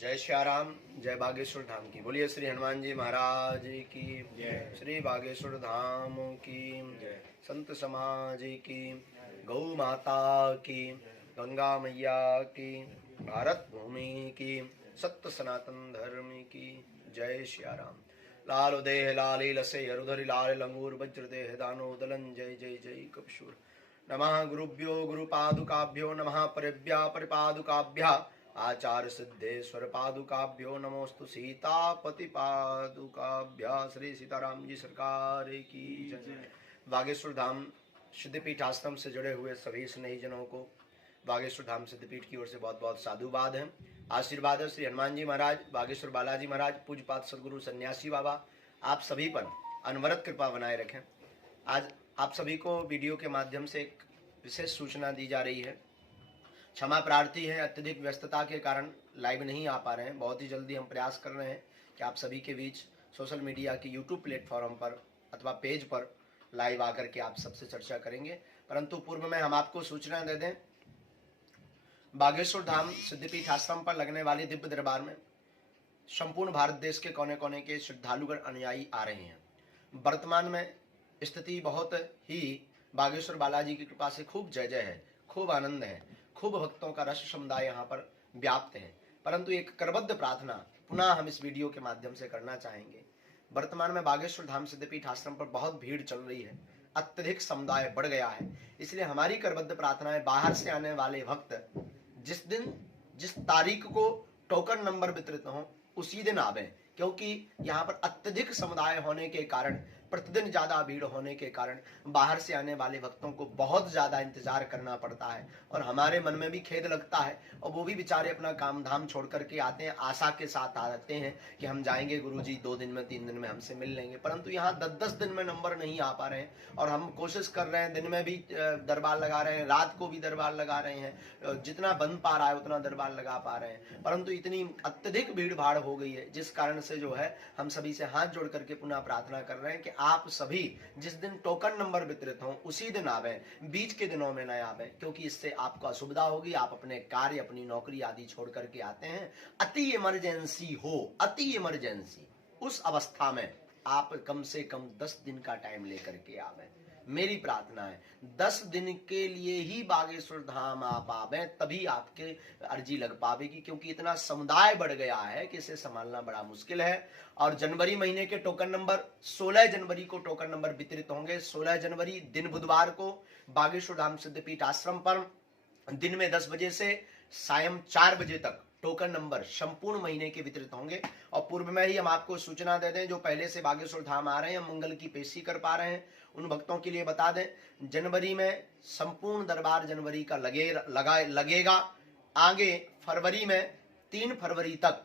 जय श्याराम, जय बागेश्वर धाम की। बोलिए श्री हनुमान जी महाराज की जय, श्री बागेश्वर धाम की जय, संत समाज की, गौ माता की, गंगा मैया की, भारत भूमि की, सत्य सनातन धर्म की जय श्याराम। लाल देह लाली लसे अरुधरि लाल लंगूर वज्र देह दानो दलन जय जय जय कपशूर। नमः गुरुभ्यो गुरुपादुकाभ्यो नमः परिभ्या परिपादुकाभ्या आचार्य सिद्धेश्वर पादुकाभ्यो नमोस्तु सीतापति पादुकाभ्या। श्री सीताराम जी सरकार की जय। बागेश्वर धाम सिद्धपीठ आश्रम से जुड़े हुए सभी स्नेही जनों को बागेश्वर धाम सिद्धपीठ की ओर से बहुत बहुत साधुवाद है, आशीर्वाद है। श्री हनुमान जी महाराज, बागेश्वर बालाजी महाराज, पूज्यपाद सदगुरु सन्यासी बाबा आप सभी पर अनवरत कृपा बनाए रखें। आज आप सभी को वीडियो के माध्यम से एक विशेष सूचना दी जा रही है। क्षमा प्रार्थी है, अत्यधिक व्यस्तता के कारण लाइव नहीं आ पा रहे हैं। बहुत ही जल्दी हम प्रयास कर रहे हैं कि आप सभी के बीच सोशल मीडिया की यूट्यूब प्लेटफॉर्म पर अथवा पेज पर लाइव आकर के आप सबसे चर्चा करेंगे। परंतु पूर्व में हम आपको सूचना दे दें, बागेश्वर धाम सिद्धपीठ आश्रम पर लगने वाली दिव्य दरबार में संपूर्ण भारत देश के कोने कोने के श्रद्धालुगण अनुयायी आ रहे हैं। वर्तमान में स्थिति बहुत ही बागेश्वर बालाजी की कृपा से खूब जय जय है, खूब आनंद है, खूब भक्तों का रस समुदाय यहाँ पर व्याप्त है। परंतु एक करबद्ध प्रार्थना पुनः हम इस वीडियो के माध्यम से करना चाहेंगे। वर्तमान में बागेश्वर धाम सिद्धपीठ आश्रम पर बहुत भीड़ चल रही है, अत्यधिक समुदाय बढ़ गया है। इसलिए हमारी करबद्ध प्रार्थना है, बाहर से आने वाले भक्त जिस दिन जिस तारीख को टोकन नंबर वितरित हो उसी दिन आवे, क्योंकि यहाँ पर अत्यधिक समुदाय होने के कारण, प्रतिदिन ज्यादा भीड़ होने के कारण बाहर से आने वाले भक्तों को बहुत ज्यादा इंतजार करना पड़ता है और हमारे मन में भी खेद लगता है। और वो भी बेचारे अपना काम धाम छोड़ करके आते हैं, आशा के साथ आते हैं कि हम जाएंगे गुरुजी 2 दिन में 3 दिन में हमसे मिल लेंगे। परंतु यहाँ 10-10 दिन में नंबर नहीं आ पा रहे हैं और हम कोशिश कर रहे हैं, दिन में भी दरबार लगा रहे हैं, रात को भी दरबार लगा रहे हैं, जितना बन पा रहा है उतना दरबार लगा पा रहे हैं। परंतु इतनी अत्यधिक भीड़ भाड़ हो गई है, जिस कारण से जो है हम सभी से हाथ जोड़ करके पुनः प्रार्थना कर रहे हैं कि आप सभी जिस दिन टोकन नंबर वितरित हो उसी दिन आवे, बीच के दिनों में न आवे, क्योंकि इससे आपको असुविधा होगी। आप अपने कार्य, अपनी नौकरी आदि छोड़ करके आते हैं, अति इमरजेंसी हो, अति इमरजेंसी, उस अवस्था में आप कम से कम 10 दिन का टाइम लेकर के आवे। मेरी प्रार्थना है 10 दिन के लिए ही बागेश्वर धाम आप आवे, तभी आपके अर्जी लग पावेगी, क्योंकि इतना समुदाय बढ़ गया है कि इसे संभालना बड़ा मुश्किल है। और जनवरी महीने के टोकन नंबर 16 जनवरी को टोकन नंबर वितरित होंगे। 16 जनवरी दिन बुधवार को बागेश्वर धाम सिद्धपीठ आश्रम पर दिन में 10 बजे से सायं 4 बजे तक टोकन नंबर संपूर्ण महीने के वितरित होंगे। और पूर्व में ही हम आपको सूचना दे दें, जो पहले से बागेश्वर धाम आ रहे हैं, मंगल की पेशी कर पा रहे हैं, उन भक्तों के लिए बता दें, जनवरी में संपूर्ण दरबार जनवरी का लगेगा। आगे फरवरी में 3 फरवरी तक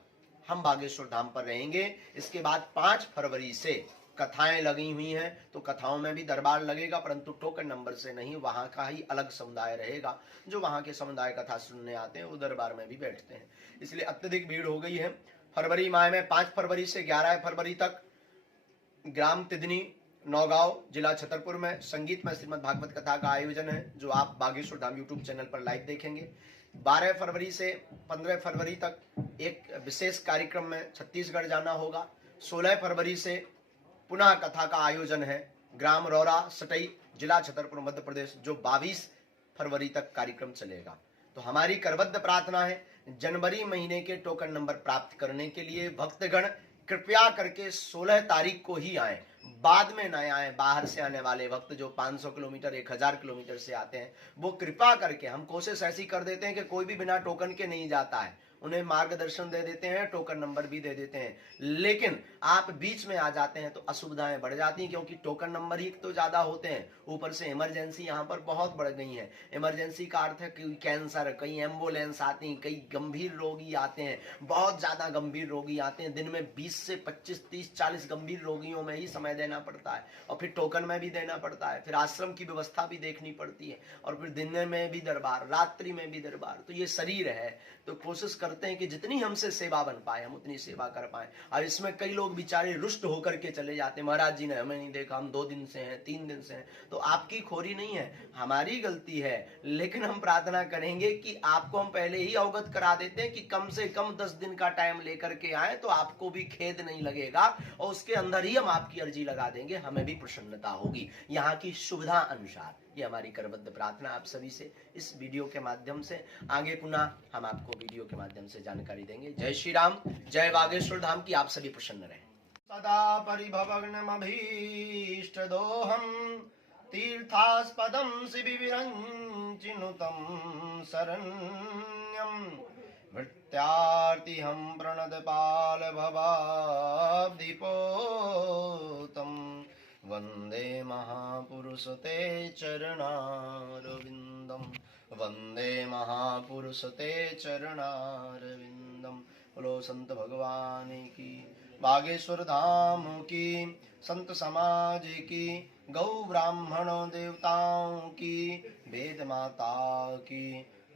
हम बागेश्वर धाम पर रहेंगे। इसके बाद 5 फरवरी से कथाएं लगी हुई हैं, तो कथाओं में भी दरबार लगेगा, परंतु टोकन नंबर से नहीं, वहां का ही अलग समुदाय रहेगा। जो वहां के समुदाय कथा सुनने आते हैं वो दरबार में भी बैठते हैं। इसलिए अत्यधिक भीड़ हो गई है। फरवरी माह में 5 फरवरी से 11 फरवरी तक ग्राम तिदनी, नौगांव, जिला छतरपुर में संगीत में श्रीमद् भागवत कथा का आयोजन है, जो आप बागेश्वर धाम यूट्यूब चैनल पर लाइव देखेंगे। 12 फरवरी से 15 फरवरी तक एक विशेष कार्यक्रम में छत्तीसगढ़ जाना होगा। 16 फरवरी से पुनः कथा का आयोजन है, ग्राम रौरा सटई, जिला छतरपुर, मध्य प्रदेश, जो 22 फरवरी तक कार्यक्रम चलेगा। तो हमारी करबद्ध प्रार्थना है, जनवरी महीने के टोकन नंबर प्राप्त करने के लिए भक्तगण कृपया करके 16 तारीख को ही आए, बाद में न आए। बाहर से आने वाले भक्त जो 500 किलोमीटर 1000 किलोमीटर से आते हैं, वो कृपा करके, हम कोशिश ऐसी कर देते हैं कि कोई भी बिना टोकन के नहीं जाता है, उन्हें मार्गदर्शन दे देते हैं, टोकन नंबर भी दे देते हैं। लेकिन आप बीच में आ जाते हैं तो असुविधाएं बढ़ जाती हैं, क्योंकि टोकन नंबर ही तो ज्यादा होते हैं, ऊपर से इमरजेंसी यहाँ पर बहुत बढ़ गई है। इमरजेंसी का अर्थ है कि कैंसर, कई एम्बुलेंस आती हैं, कई गंभीर रोगी आते हैं, बहुत ज्यादा गंभीर रोगी आते हैं। दिन में 20 से 25, 30, 40 गंभीर रोगियों में ही समय देना पड़ता है, और फिर टोकन में भी देना पड़ता है, फिर आश्रम की व्यवस्था भी देखनी पड़ती है, और फिर दिन में भी दरबार, रात्रि में भी दरबार। तो ये शरीर है, तो कोशिश कर करते हैं कि जितनी हमसे सेवा बन पाए हम उतनी सेवा कर पाए। अब इसमें कई लोग बेचारे रुष्ट होकर के चले जाते, महाराज जी ने हमें नहीं देखा, हम 2 दिन से हैं, 3 दिन से हैं। तो आपकी खोरी नहीं है, हमारी गलती है, लेकिन हम प्रार्थना करेंगे कि आपको हम पहले ही अवगत करा देते हैं कि कम से कम 10 दिन का टाइम लेकर के आए, तो आपको भी खेद नहीं लगेगा और उसके अंदर ही हम आपकी अर्जी लगा देंगे, हमें भी प्रसन्नता होगी यहाँ की सुविधा अनुसार। ये हमारी करबद्ध प्रार्थना आप सभी से इस वीडियो के माध्यम से। आगे पुनः हम आपको वीडियो के माध्यम से जानकारी देंगे। जय श्री राम, जय बागेश्वर धाम की। आप सभी प्रसन्न रहें। सदा परिभवग्नमभीष्ट दोहम तीर्थास्पदम शिविरञ्चिनुतं शरण्यं भृत्यार्तिहं प्रणतपाल भवाब्धिपोतं वंदे महापुरुष ते चरणारविंदम, वंदे महापुरुष ते चरणारविंदम। बोलो संत भगवान की, बागेश्वर धाम की, संत समाज की, गौ ब्राह्मण देवताओं की, वेद माता की,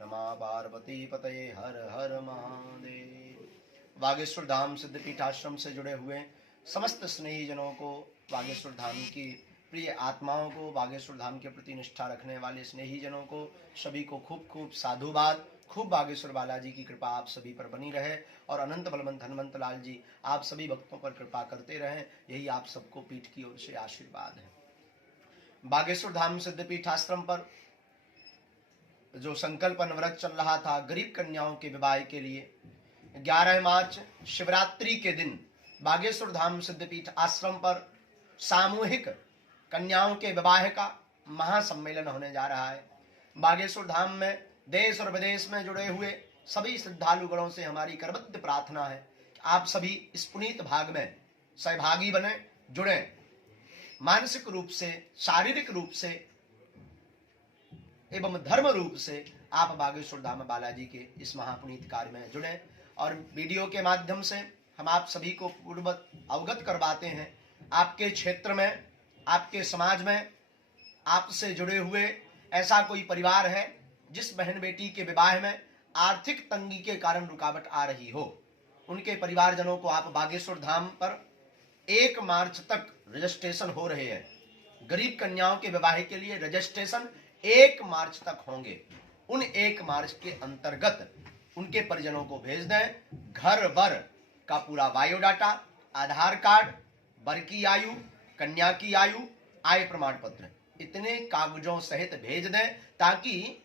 रमा पार्वती पतये हर हर महादेव। बागेश्वर धाम सिद्धपीठ आश्रम से जुड़े हुए समस्त स्नेही जनों को, बागेश्वर धाम की प्रिय आत्माओं को, बागेश्वर धाम के प्रति निष्ठा रखने वाले स्नेही जनों को, सभी को खूब खूब साधुवाद। खूब बागेश्वर बालाजी की कृपा आप सभी पर बनी रहे और अनंत बलवंत हनुमंत लाल जी आप सभी भक्तों पर कृपा करते रहें, यही आप सबको पीठ की ओर से आशीर्वाद है। बागेश्वर धाम सिद्धपीठ आश्रम पर जो संकल्पन व्रत चल रहा था गरीब कन्याओं के विवाह के लिए, 11 मार्च शिवरात्रि के दिन बागेश्वर धाम सिद्धपीठ आश्रम पर सामूहिक कन्याओं के विवाह का महासम्मेलन होने जा रहा है। बागेश्वर धाम में देश और विदेश में जुड़े हुए सभी श्रद्धालुगणों से हमारी करबद्ध प्रार्थना है कि आप सभी इस पुनीत भाग में सहभागी बने, जुड़े, मानसिक रूप से, शारीरिक रूप से एवं धर्म रूप से आप बागेश्वर धाम बालाजी के इस महापुनीत कार्य में जुड़े। और वीडियो के माध्यम से हम आप सभी को पूर्ववत अवगत करवाते हैं, आपके क्षेत्र में, आपके समाज में आपसे जुड़े हुए ऐसा कोई परिवार है जिस बहन बेटी के विवाह में आर्थिक तंगी के कारण रुकावट आ रही हो, उनके परिवारजनों को आप बागेश्वर धाम पर 1 मार्च तक रजिस्ट्रेशन हो रहे हैं। गरीब कन्याओं के विवाह के लिए रजिस्ट्रेशन 1 मार्च तक होंगे। उन 1 मार्च के अंतर्गत उनके परिजनों को भेज दें। घर वर का पूरा बायोडाटा, आधार कार्ड, वर की आयु, कन्या की आयु, आय प्रमाण पत्र, इतने कागजों सहित भेज दें ताकि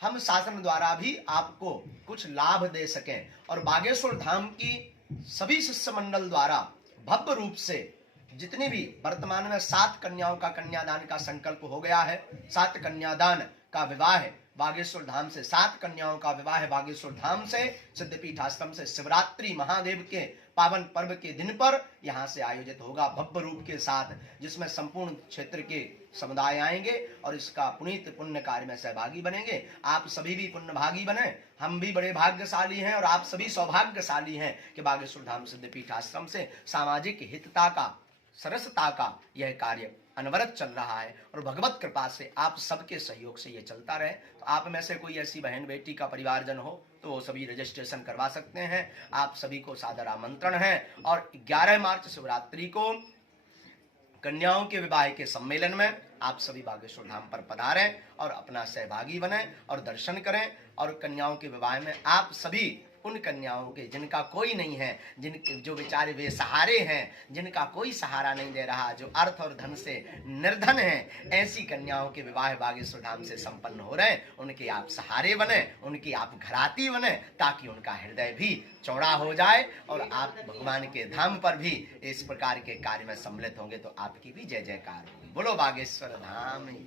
हम शासन द्वारा भी आपको कुछ लाभ दे सकें। और बागेश्वर धाम की सभी शिष्य मंडल द्वारा भव्य रूप से जितनी भी वर्तमान में 7 कन्याओं का कन्यादान का संकल्प हो गया है, 7 कन्यादान का विवाह है बागेश्वर धाम से, 7 कन्याओं का विवाह है बागेश्वर धाम से सिद्धपीठ आश्रम से शिवरात्रि महादेव के पावन पर्व के दिन पर यहाँ से आयोजित होगा भव्य रूप के साथ, जिसमें संपूर्ण क्षेत्र के समुदाय आएंगे और इसका पुनीत पुण्य कार्य में सहभागी बनेंगे। आप सभी भी पुण्यभागी बने, हम भी बड़े भाग्यशाली हैं और आप सभी सौभाग्यशाली हैं कि बागेश्वर धाम सिद्धपीठ आश्रम से सामाजिक हितता का, सरसता का यह कार्य अनवरत चल रहा है और भगवत कृपा से आप सबके सहयोग से ये चलता रहे। तो आप में से कोई ऐसी बहन बेटी का परिवारजन हो तो वो सभी रजिस्ट्रेशन करवा सकते हैं। आप सभी को सादर आमंत्रण है और 11 मार्च शिवरात्रि को कन्याओं के विवाह के सम्मेलन में आप सभी बागेश्वर धाम पर पधारें और अपना सहभागी बने और दर्शन करें। और कन्याओं के विवाह में आप सभी उन कन्याओं के जिनका कोई नहीं है, जो बेचारे बेसहारे हैं, जिनका कोई सहारा नहीं दे रहा, जो अर्थ और धन से निर्धन हैं, ऐसी कन्याओं के विवाह बागेश्वर धाम से संपन्न हो रहे हैं। उनके आप सहारे बने, उनकी आप घराती बने, ताकि उनका हृदय भी चौड़ा हो जाए और आप भगवान के धाम पर भी इस प्रकार के कार्य में सम्मिलित होंगे तो आपकी भी जय जयकार होगी। बोलो बागेश्वर धाम।